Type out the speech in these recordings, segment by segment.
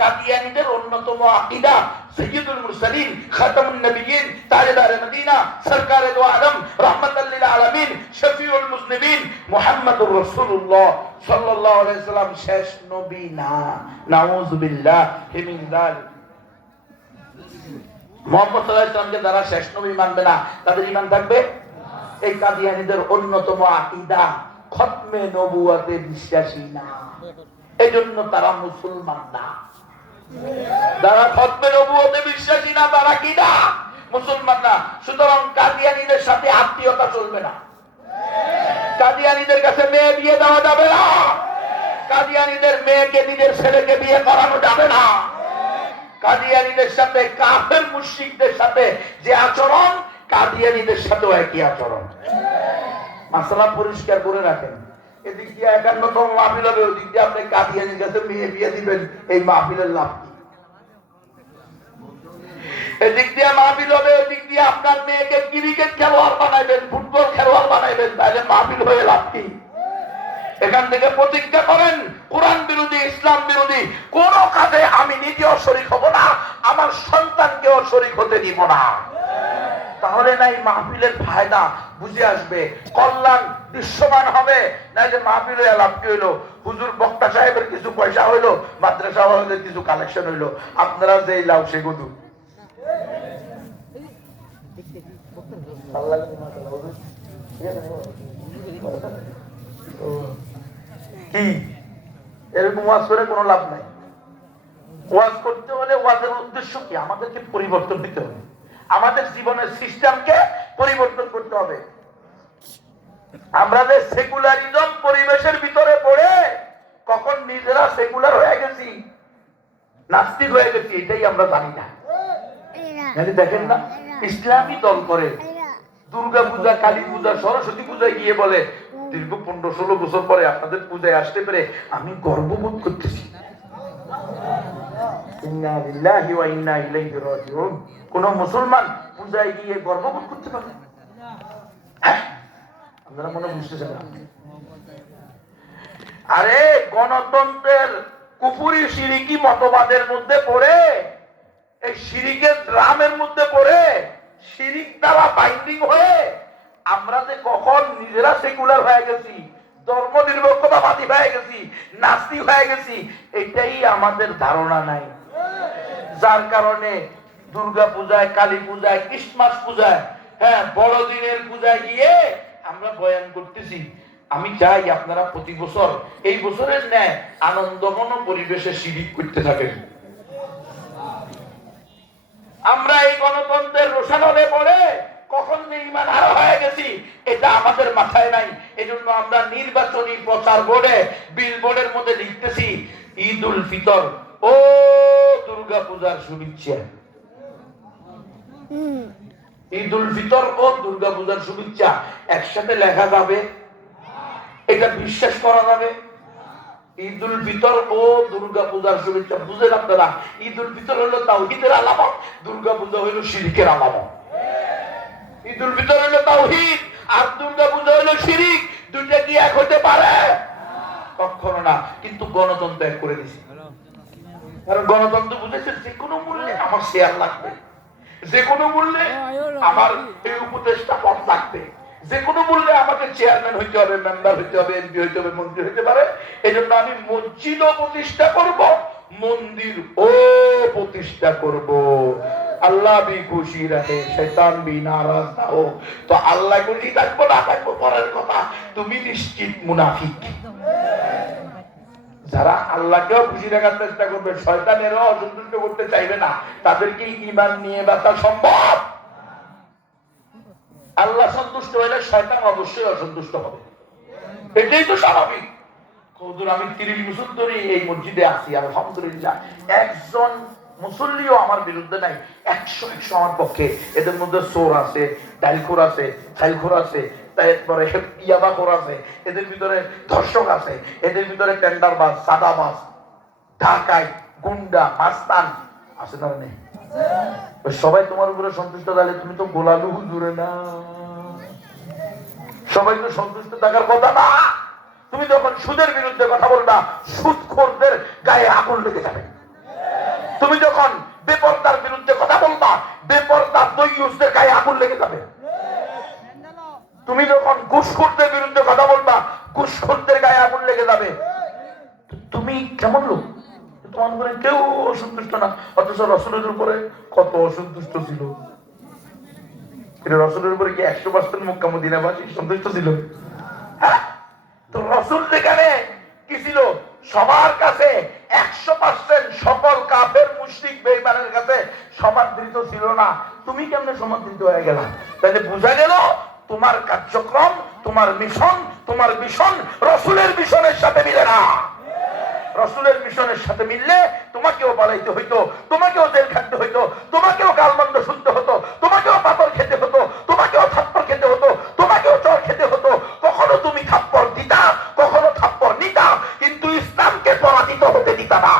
কাদিয়ানীদের অন্যতম আকীদা সাইয়্যিদুল মুরসালিন খাতামুন নবিয়্যিন তাজদারে মদিনা সরকারে দো আলম রাহমাতাল লিল আলামিন শফিউল মুজনিবিন মুহাম্মদুর রাসূলুল্লাহ সাল্লাল্লাহু আলাইহি সাল্লাম শেষ নবী না, নাউযুবিল্লাহি মিন যালিক। মুহাম্মদ সাল্লাল্লাহু আলাইহি সাল্লামকে যারা শেষ নবী মানবে না তাদের ঈমান থাকবে। এই কাদিয়ানীদের অন্যতম আকীদা খতমে নবুয়তে বিশ্বাসী না, এজন্য তারা মুসলমান না। যারা খতমে নবুয়তে বিশ্বাসী না তারা কি না? মুসলমান না। সুতরাং কাদিয়ানীদের সাথে আত্মীয়তা চলবে না, কাদিয়ানীদের কাছে মেয়ে বিয়ে দেওয়া যাবে না, কাদিয়ানীদের মেয়েকে নিজের ছেলেকে বিয়ে করানো যাবে না। কাদিয়ানীদের সাথে কাফের মুশরিকদের সাথে যে আচরণ, কাদিয়ানীদের সাথেও একই আচরণ। মাসলা পরিষ্কার করে রাখেন। এদিক দিয়ে 51তম মাহফিল হবে, ওদিক দিয়ে আপনি কাদিয়ানীর কাছে মেয়ে বিয়ে দিবেন, এই মাহফিলের লাভ কি? এদিক দিয়ে মাহফিল হবে, ওদিক দিয়ে আপনার মেয়েকে ক্রিকেট খেলোয়াড় বানাইবেন, ফুটবল খেলোয়াড় বানাইবেন, তাহলে মাহফিল হয়ে লাভ কি? এখান থেকে প্রতিজ্ঞা করেন, কোরআন বিরোধী, ইসলাম বিরোধী কোন কাজে আমি নিজেও শরীক হব না, আমার সন্তানকেও শরীক হতে দিব না। তাহলে না এই মাহফিলের ফায়দা বুঝে আসবে, কল্যাণ দৃশ্যমান হবে। না যে মাহফিল হয়ে লাভ কি হইলো, হুজুর বক্তা সাহেবের কিছু পয়সা হইলো, মাদ্রাসা ওয়ালাদের কিছু কালেকশন হইলো, আপনারা যেই লাভ সে গদু। কি এরকম ওয়াজ করে কোনো লাভ নাই। ওয়াজ করতে হলে ওয়াজের উদ্দেশ্য কি? আমাদেরকে পরিবর্তন দিতে হবে, আমাদের জীবনের সিস্টেমকে পরিবর্তন করতে হবে। আমরা যে সেকুলারিজম পরিবেশের ভিতরে পড়ে কখন নিজেরা সেকুলার হয়ে গেছি, নাস্তিক হয়ে গেছি, এটাই আমরা জানি না। দেখেন না, ইসলামী দল করে দুর্গা পূজা, কালী পূজা, সরস্বতী পূজায় গিয়ে বলে দীর্ঘ 15-16 বছর পরে আপনাদের পূজায় আসতে পেরে আমি গর্ববোধ করতেছি। কোন মুসলমান পূজায় গিয়ে গর্ববোধ করতে পারে? আপনারা মনে বুঝতেছেন না? আরে গণতন্ত্রের কুফরি শিরিকি মতবাদের মধ্যে পড়ে, এই শিরিকের ড্রামের মধ্যে পড়ে, শিরিক দ্বারা বাইন্ডিং হয়ে আমরা যে কখন নিজেরা সেকুলার হয়ে গেছি, ধর্ম নিরপেক্ষতাবাদী হয়ে গেছি, নাস্তিক হয়ে গেছি, এটাই আমাদের ধারণা নাই। যার কারণে দুর্গা পূজায়, কালী পূজায়, ক্রিসমাস পূজায়, হ্যাঁ বড়দিনের পূজায় গিয়ে আমরা বয়ান করতেছি। আমি চাই আপনারা প্রতি বছর এই বছরের ন্যায় আনন্দঘন পরিবেশে শিরিক করতে থাকেন। আমরা এই গণতন্ত্রের রোশানলে পড়ে কখন যে ঈমান হারা হয়ে গেছি এটা আমাদের মাথায় নাই। এজন্য আমরা নির্বাচনী প্রচার বোর্ডে, বিলবোর্ডের মধ্যে লিখতেছি ঈদ উল ফিতর ও দুর্গা পূজার শুভেচ্ছা, ঈদ উল ফিতর ও দুর্গা পূজার শুভেচ্ছা একসাথে লেখা যাবে? এটা বিশ্বাস করা যাবে? ঈদ উল ফিতর ও দুর্গা পূজার শুভেচ্ছা বুঝেন আপনারা? ঈদ উল ফিতর হলো তাওহীদের আলামত, দুর্গা পূজা হলো শিরকের আলামত। ঈদ উল ফিতর হলো তাওহীদ আর দুর্গা পূজা হলো শিরক। দুইটা কি এক হতে পারে? কখনো না। কিন্তু গণতন্ত্র এক করে দিয়েছে। কারণ গণতন্ত্র বুঝেছে যে কোনো মূল্যে আমার শেয়ার লাগবে, যে কোনো মূল্যে আমার এই উপদেষ্টা পদ লাগবে, যে কোনো মূল্যে আমাকে চেয়ারম্যান হইতে হবে, মেম্বার হইতে হবে, এমপি হইতে হবে, মন্ত্রী হইতে পারে। এই জন্য আমি মসজিদও প্রতিষ্ঠা করব, মন্দির ও প্রতিষ্ঠা করব। আল্লাহ ভি খুশি রাহে, শয়তান ভি নারাজ না হো। তো আল্লাহ খুশি থাকবো না থাকবো পরের কথা, তুমি নিশ্চিত মুনাফিক। যারা আল্লাহকেও খুশি রাখার চেষ্টা করবে, শয়তানেরও অসন্তুষ্ট করতে চাইবে না, তাদেরকে ঈমান নিয়ে বাঁচা সম্ভব? আল্লাহ সন্তুষ্ট হলে শয়তান অবশ্যই অসন্তুষ্ট হবে, এটাই তো স্বাভাবিক। হুজুর আমি 30 বছর ধরে এই মসজিদে আছি, আলহামদুলিল্লাহ একজন মুসল্লিও আমার বিরুদ্ধে নাই। 100 আমার পক্ষে। এদের মধ্যে চোর আছে, ডাইলখোর আছে, খাইলখোর আছে, তারপরে ইয়াবাখোর আছে, এদের ভিতরে ধর্ষক আছে, এদের ভিতরে টেন্ডারবাজ, সাদাবাজ, ঢাকায় গুন্ডা, মাস্তান আছে না? নেই? সবাই তোমার উপরে সন্তুষ্ট থাকলে তুমি তো গোলালু হুজুরে না। সবাই তো সন্তুষ্ট থাকার কথা না। তুমি যখন সুদের বিরুদ্ধে কথা বলবা, সুদখোরদের গায়ে আগুন লেগে যাবে। তুমি যখন বেপরদার বিরুদ্ধে কথা বলবা, বেপরদার দইয়ুসদের গায়ে আগুন লেগে যাবে। তুমি যখন ঘুষখোরদের বিরুদ্ধে কথা বলবা, ঘুষখোরদের গায়ে আগুন লেগে যাবে। তুমি কেমন লোক? তোমার উপরে কেউ অসন্তুষ্ট না, অথচ রসুলের উপরে কত অসন্তুষ্ট ছিল। রসুলের উপরে কি 100% মক্কা মদিনাবাসী সন্তুষ্ট ছিল? তো রসুল যেখানে কি ছিল, সবার কাছে 100% সকল কাফের মুশরিক বেঈমানের কাছে সমাদৃত ছিল না। তুমি কেমনে সমাদৃত হয়ে গেলা? তাহলে বোঝা গেল তোমার কার্যক্রম, তোমার মিশন, তোমার মিশন রসুলের মিশনের সাথে মিলে না। রসুলের মিশনের সাথে মিললে তোমাকেও পালাইতে হইতো, তোমাকেও জেল খাটতে হইতো, তোমাকেও গালমন্দ শুনতে হতো, তোমাকেও পাথর খেতে হতো, তোমাকেও থাপ্পড় খেতে হতো, তোমাকেও চর খেতে হতো। কখনো তুমি থাপ্পড় দিতা, কখনো থাপ্পড় নিতা, কিন্তু ইসলামকে পরাজিত হতে দিতা না।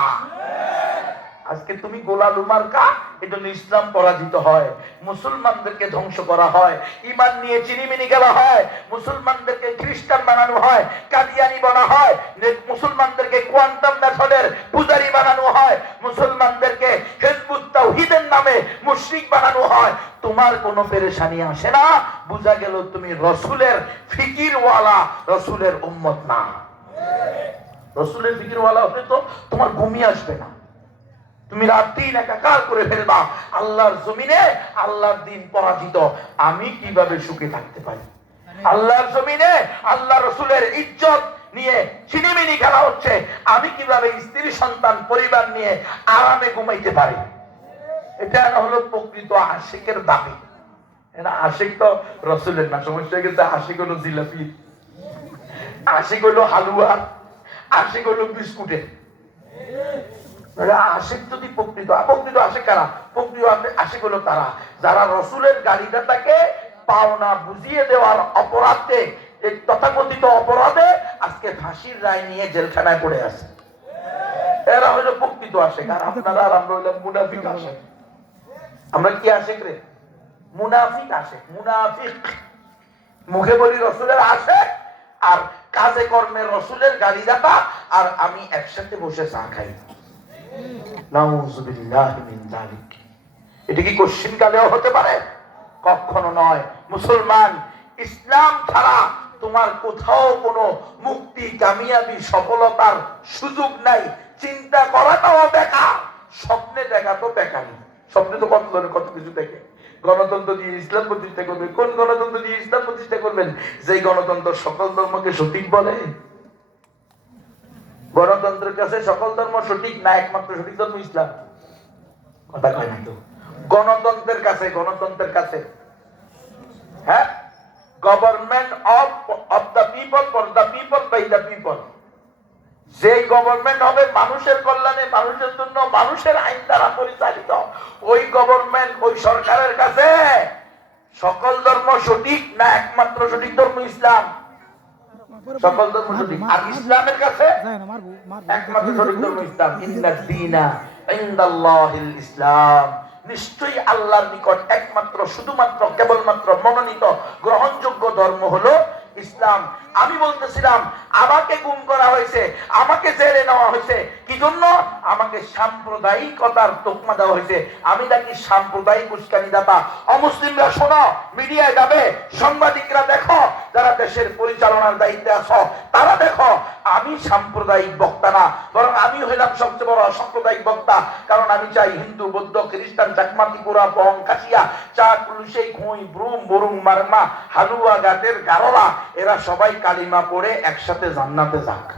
আজকে তুমি গোলালু মার্কা, এজন্য ইসলাম পরাজিত হয়, মুসলমানদেরকে ধ্বংস করা হয়, ঈমান নিয়ে চিনিমিনি গেলা হয়, মুসলমানদেরকে খ্রিস্টান বানানো হয়, কাদিয়ানি বানা হয়, মুসলমানদেরকে কোয়ান্টাম মেথডের পূজারী বানানো হয়, মুসলমানদেরকে হিজবুত তাওহীদের নামে মুশরিক বানানো হয়। তোমার কোনো পেরেশানি আসে না। বোঝা গেল তুমি রসুলের ফিকিরওয়ালা, রসুলের উম্মত না। রসুলের ফিকিরওয়ালা হলে তো তোমার ঘুমিয়ে আসবে না, তুমি রাত দিন একাকার করে ফেলবা। আল্লাহর জমিনে আল্লাহর দিন পরাজিত, আমি কিভাবে সুখে থাকতে পারি? আল্লাহর জমিনে আল্লাহ রসুলের ইজ্জত নিয়ে ছিনিমিনি খেলা হচ্ছে, আমি কিভাবে স্ত্রী সন্তান পরিবার নিয়ে আরামে ঘুমাইতে পারি? এটা হলো প্রকৃত আশিকের দাবি। এটা আশিক তো রসুলের না, সমস্যা গেছে আশিক হলো জিলাপি, আশিক হলো হালুয়া, আশিক হলো বিস্কুটে। আশিক যদি প্রকৃত আশিক কারা? প্রকৃত আশিক হলো তারা যারা রসুলের গাড়িটাকে পাওনা বুঝিয়ে দেওয়ার অপরাধে, তথাকথিত অপরাধে আজকে ফাঁসির রায় নিয়ে জেলখানায় পড়ে আছে। এরা হলো প্রকৃত আশিক। আর আপনারা আর আমরা হইলাম মুনাফিক আশিক। আমরা কি আশিক রে? মুনাফিক আশিক। মুনাফিক মুখে বলি রসুলের আশিক, আর কাজে কর্মে রসুলের গাড়ি দাতা, আর আমি একসাথে বসে চা খাই। এটা কি কোশ্চিন কালেও হতে পারে? কখনো নয়। মুসলমান, ইসলাম ছাড়া তোমার কোথাও কোনো মুক্তি, কামিয়াবি, সফলতার সুযোগ নাই। চিন্তা করাটাও বেকার, স্বপ্নে দেখা তো বেকারই। স্বপ্নে তো কত ধরনের কত কিছু দেখে। গণতন্ত্র দিয়ে ইসলাম প্রতিষ্ঠা করবে। কোন গণতন্ত্র দিয়ে ইসলাম প্রতিষ্ঠা করবেন? যেই গণতন্ত্র সকল ধর্মকে সঠিক বলে। গণতন্ত্রের কাছে সকল ধর্ম সঠিক না, একমাত্র সঠিক ধর্ম ইসলাম। কথা কয় না তো। গণতন্ত্রের কাছে হ্যাঁ, government of the people, for the people, by the people. যেই গভর্নমেন্ট হবে মানুষের কল্যাণে, মানুষের জন্য, মানুষের আইন দ্বারা পরিচালিত, ওই গভর্নমেন্ট, ওই সরকারের কাছে সকল ধর্ম সঠিক না, একমাত্র সঠিক ধর্ম ইসলাম। সকল ধর্ম সঠিক, আর ইসলামের কাছে একমাত্র সঠিক ধর্ম ইসলাম। ইন্নাদ দীনা ইনদাল্লাহিল ইসলাম। নিশ্চয়ই আল্লাহর নিকট একমাত্র, শুধুমাত্র, কেবলমাত্র মনোনীত গ্রহণযোগ্য ধর্ম হলো ইসলাম। আমি বলতেছিলাম আমাকে গুম করা হয়েছে, আমাকে জেলে নেওয়া হয়েছে, কি জন্য? আমাকে সাম্প্রদায়িকতার তকমা দেওয়া হয়েছে। আমি নাকি সাম্প্রদায়িক উস্কানিদাতা। অমুসলিমরা শোনো, মিডিয়ায় যাবে, সাংবাদিকরা দেখো, যারা দেশের পরিচালনার দায়িত্বে আছো তারা দেখো, আমি সাম্প্রদায়িক বক্তা না, বরং আমি হইলাম সবচেয়ে বড় সাম্প্রদায়িক বক্তা। কারণ আমি চাই হিন্দু, বৌদ্ধ, খ্রিস্টান, চাকমা, ত্রিপুরা, বং, কাশিয়া, চাক, লুসেই, খুঁই, ব্রুম, বরুং, মারমা, হালুয়া, গাটের গারোলা, এরা সবাই কালিমা পড়ে একসাথে জান্নাতে যাক।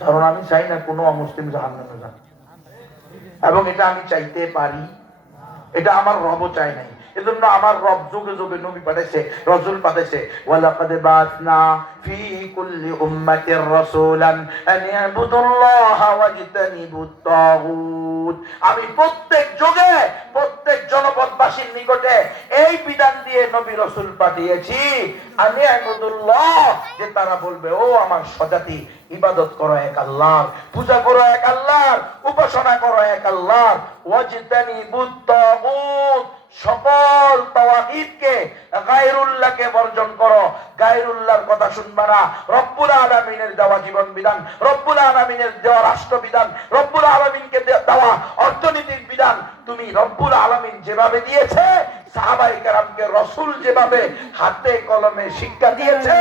কারণ আমি চাই না কোনো অমুসলিম জাহান্নামে যাক, এবং এটা আমি চাইতে পারি, এটা আমার রবও চাই নাই। এজন্য আমার রব যুগে যুগে নবী পাঠাইছে, রাসূল পাঠাইছে। ওয়ালাকাদ বাসনা ফি কুল্লি উম্মাতির রাসূলান আন ইয়াবুদুল্লাহা ওয়াজতানিবুত তাগুত। আমি প্রত্যেক যুগে প্রত্যেক জনপদবাসীর নিকটে এই বিধান দিয়ে নবী রাসূল পাঠিয়েছি, আন ইয়াবুদুল্লাহ, যে তারা বলবে, ও আমার স্বজাতি, ইবাদত করো এক আল্লাহর, পূজা করো এক আল্লাহর, উপাসনা করো এক আল্লাহর, ওয়াজতানিবুত তাগুত, সকল তাওয়াগীতকে, গায়রুল্লাহকে বর্জন করো। গায়রুল্লাহর কথা শুনবা না। রব্বুল আলামিনের দেওয়া জীবন বিধান, রব্বুল আলামিনের দেওয়া রাষ্ট্র বিধান, রব্বুল আলামিনকে দেওয়া অর্থনৈতিক বিধান তুমি রব্বুল আলামিন যেভাবে দিয়েছে, সাহাবায়ে কেরামকে রাসূল যেভাবে হাতে কলমে শিক্ষা দিয়েছে,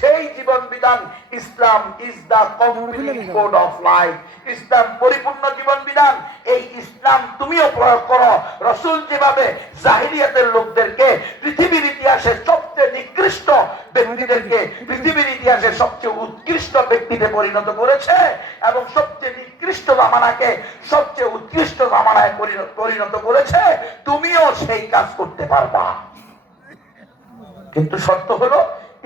সেই জীবন বিধান Islam is the complete code of life. ইসলাম পরিপূর্ণ জীবন বিধান। এই ইসলাম তুমিও প্রয়োগ করো। রাসূল যেভাবে জাহিলিয়াতের লোকদেরকে পৃথিবীর ইতিহাসে সবচেয়ে নিকৃষ্ট ব্যক্তিদেরকে পৃথিবীর ইতিহাসে সবচেয়ে উৎকৃষ্ট ব্যক্তিতে পরিণত করেছে এবং সবচেয়ে নিকৃষ্ট জামানাকে সবচেয়ে উৎকৃষ্ট জামানায় পরিণত করেছে, তুমিও সেই কাজ করতে পারবা। কিন্তু শর্ত হলো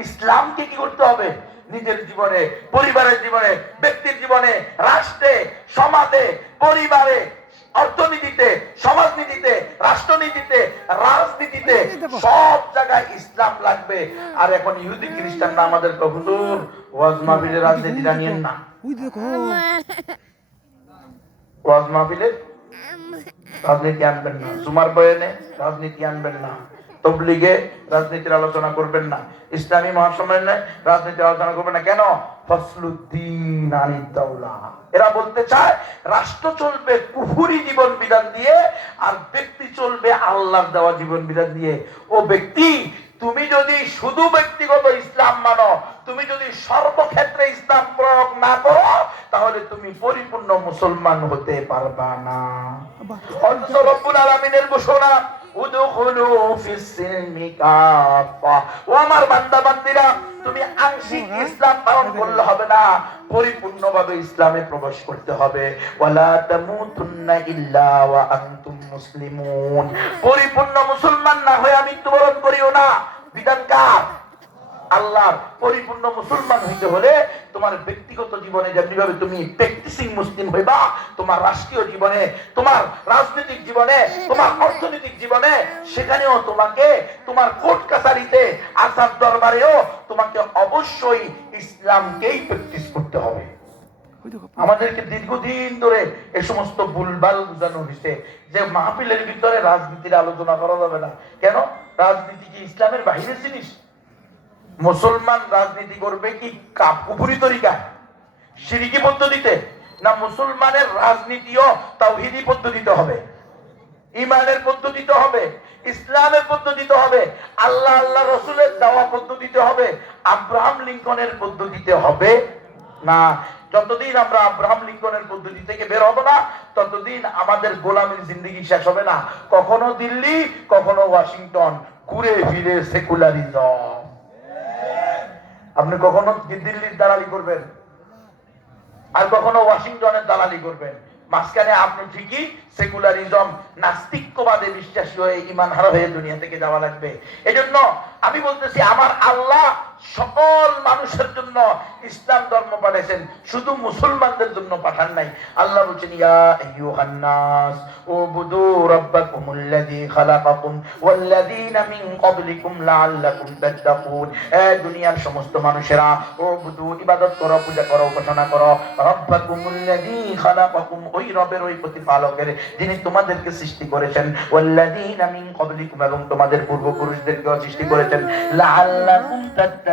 ইসলামকে কি করতে হবে? নিজের জীবনে, পরিবারের জীবনে, ব্যক্তির জীবনে, রাষ্ট্রে, সমাজে, পরিবারে, অর্থনীতিতে, সমাজনীতিতে, রাষ্ট্রনীতিতে, রাজনীতিতে সব জায়গায় ইসলাম লাগবে। আর এখন ইহুদি খ্রিস্টানরা আমাদের হুজুর ওয়াজ মাহফিলে রাজনীতি জানিয়েন না, ওয়াজ মাহফিলে রাজনীতি আনবেন না, জুমার বয়ানে রাজনীতি আনবেন না, তবলিগে রাজনীতির আলোচনা করবেন না, ইসলামী মহাসম্মেলনে রাজনীতির আলোচনা করবেন না। কেন? ফসলুদ্দিন আনিদ দাওলা। এরা বলতে চায় রাষ্ট্র চলবে কুফরি জীবন বিধান দিয়ে আর ব্যক্তি চলবে আল্লাহর দেওয়া জীবন বিধান দিয়ে। ও ব্যক্তি, তুমি যদি শুধু ব্যক্তিগত ইসলাম মানো, তুমি যদি সর্বক্ষেত্রে ইসলাম প্রয়োগ না করো, তাহলে তুমি পরিপূর্ণ মুসলমান হতে পারবা না। অথচ রব্বুল আলামিনের ঘোষণা, উদখুলু ফিস সিলমি কাফা। ও আমার বান্দা বান্দীরা, তুমি আংশিক ইসলাম পালন করলে হবে না, পরিপূর্ণভাবে ইসলামে প্রবেশ করতে হবে। ওয়ালা তামুতুন্না ইল্লা ওয়া আনতুম মুসলিমুন। পরিপূর্ণ মুসলমান না হয়ে মৃত্যুবরণ করিও না। বিধান কার? আল্লাহর। পরিপূর্ণ মুসলমান হইতে হলে তোমার ব্যক্তিগত জীবনে যেভাবে তুমি প্র্যাকটিসিং মুসলিম হইবা, তোমার রাষ্ট্রীয় জীবনে, তোমার রাজনৈতিক জীবনে, তোমার অর্থনৈতিক জীবনে, সেখানেও তোমাকে তোমার কোর্ট কাছারিতে, আসার দরবারেও তোমাকে অবশ্যই ইসলামকেই প্র্যাকটিস করতে হবে। আমাদেরকে দীর্ঘদিন ধরে এই সমস্ত ভুলভাল বোঝানো হয়েছে যে মাহফিলের ভিতরে রাজনীতির আলোচনা করা যাবে না। কেন? রাজনীতি কি ইসলামের বাইরে জিনিস? মুসলমান রাজনীতি করবে কি কুফরি তরিকায়, শিরকি পদ্ধতিতে? না, মুসলমানের রাজনীতিও তাওহীদি পদ্ধতিতে হবে, ঈমানের পদ্ধতিতে হবে, ইসলামের পদ্ধতিতে হবে, আল্লাহ আল্লাহ রাসূলের দেওয়া পদ্ধতিতে হবে, আব্রাহাম লিঙ্কনের পদ্ধতিতে হবে না। যতদিন আমরা আব্রাহাম লিঙ্কনের পদ্ধতি থেকে বের হব না, ততদিন আমাদের গোলামীর জিন্দেগি শেষ হবে না। কখনো দিল্লি, কখনো ওয়াশিংটন, ঘুরে ফিরে সেকুলারিজম। আপনি কখনো দিল্লির দালালি করবেন আর কখনো ওয়াশিংটনের দালালি করবেন। মাঝখানে আপনি ঠিকই সেকুলারিজম, নাস্তিকবাদে বিশ্বাসী হয়ে ঈমান হারা হয়ে দুনিয়া থেকে যাওয়া লাগবে। এজন্য আমি বলতেছি, আমার আল্লাহ সকল মানুষের জন্য ইসলাম ধর্ম পাঠিয়েছেন, শুধু মুসলমানদের জন্য পাঠান নাই। আল্লাহ বলেছেন, ইয়া আইয়ুহান নাস উবুদু রাব্বাকুমুল্লাযী খালাকাকুম ওয়াল্লাযীনা মিন ক্বাবলিকুম লাআল্লাকুম তাত্তাকুন। এ দুনিয়ার সমস্ত মানুষেরা, উবুদু ইবাদত করো, পূজা করো, উপাসনা করো, রাব্বাকুমুল্লাযী খালাকাকুম, ওই রবের, ওই প্রতিপালকের যিনি তোমাদেরকে সৃষ্টি করেছেন, ওয়াল্লাযীনা মিন ক্বাবলিকুম, এবং তোমাদের পূর্বপুরুষদেরকেও সৃষ্টি করেছেন, লাআল্লাকুম তাত্তাকুন,